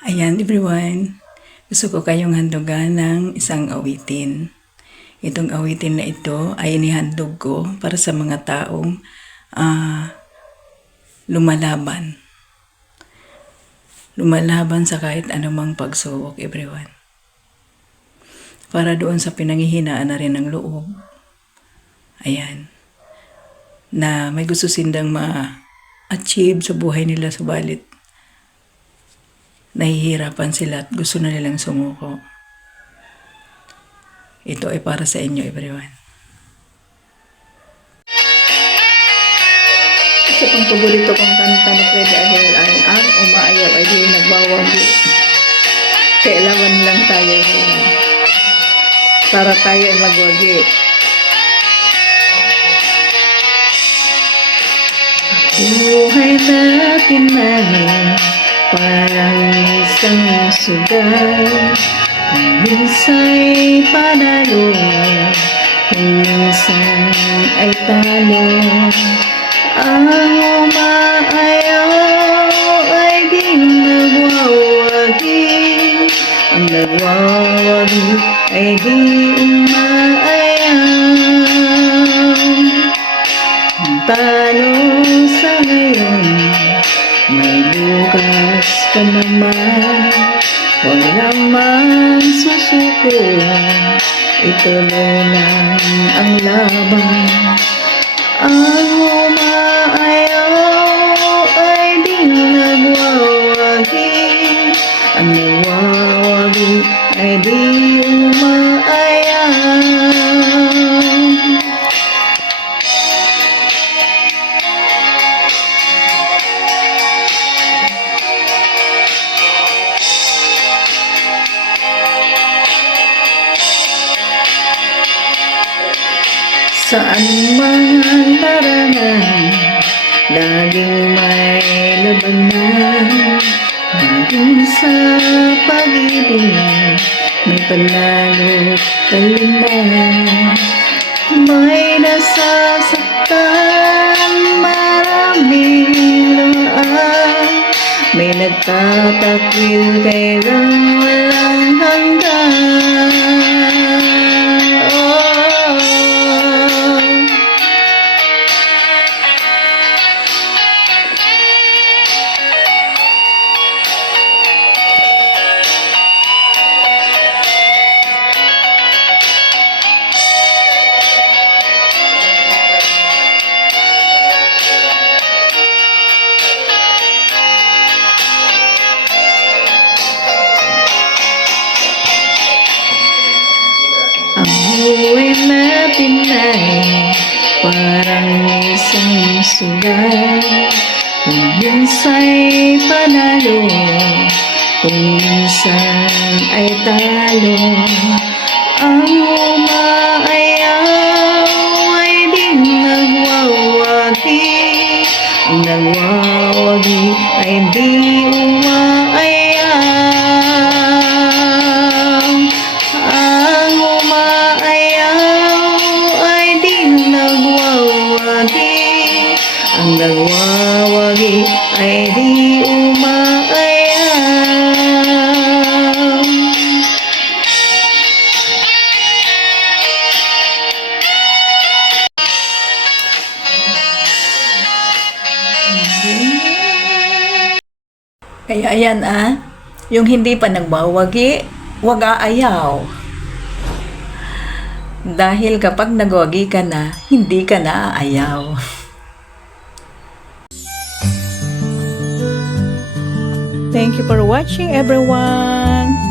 Ayan everyone, gusto ko kayong handugan ng isang awitin. Itong awitin na ito ay inihandog ko para sa mga taong lumalaban. Lumalaban sa kahit anumang pagsubok everyone. Para doon sa pinanghihinaan na rin ng loob. Ayan. Na may gusto sindang ma-achieve sa buhay nila subalit nahihirapan sila at gusto na nilang sumuko. Ito ay para sa inyo, everyone. Isa pang paborito kong kanta ni Fred Aguilar ay ang umaayaw ay di nagbawagi. Kailangan lang tayo ngayon. Para tayo ay magwagi. Buhay natin na parang isang sugal. Kung minsa'y panalo, kung minsan ay talo. Ang umaayaw ay di nagwawagi. Ang nagwawagi ay di umaayaw. Ang talo sa ngayon, may bukas pa naman. Huwag namang susuko, ituloy lang ang laban. Ang umaayaw ay di nagwawagi. Ang nagwawagi ay di umaayaw. Saan mga larangan, laging may labanan. Hanggang sa pag-ibig, may panalo taliman. May nasasaktan, maraming luhaan. May nagtatakwil kailang walang hanggan. Ang buhay natin ay parang isang sugal. Kung minsa'y panalo, kung minsan ay talo. Ang umaayaw ay di nagwawagi. Ang nagwawagi ay di umaayaw. Ang nagwawagi ay di umaayaw. Kaya ayan yung hindi pa nagwawagi, wag aayaw. Dahil kapag nagwagi ka na, hindi ka na aayaw. Thank you for watching everyone.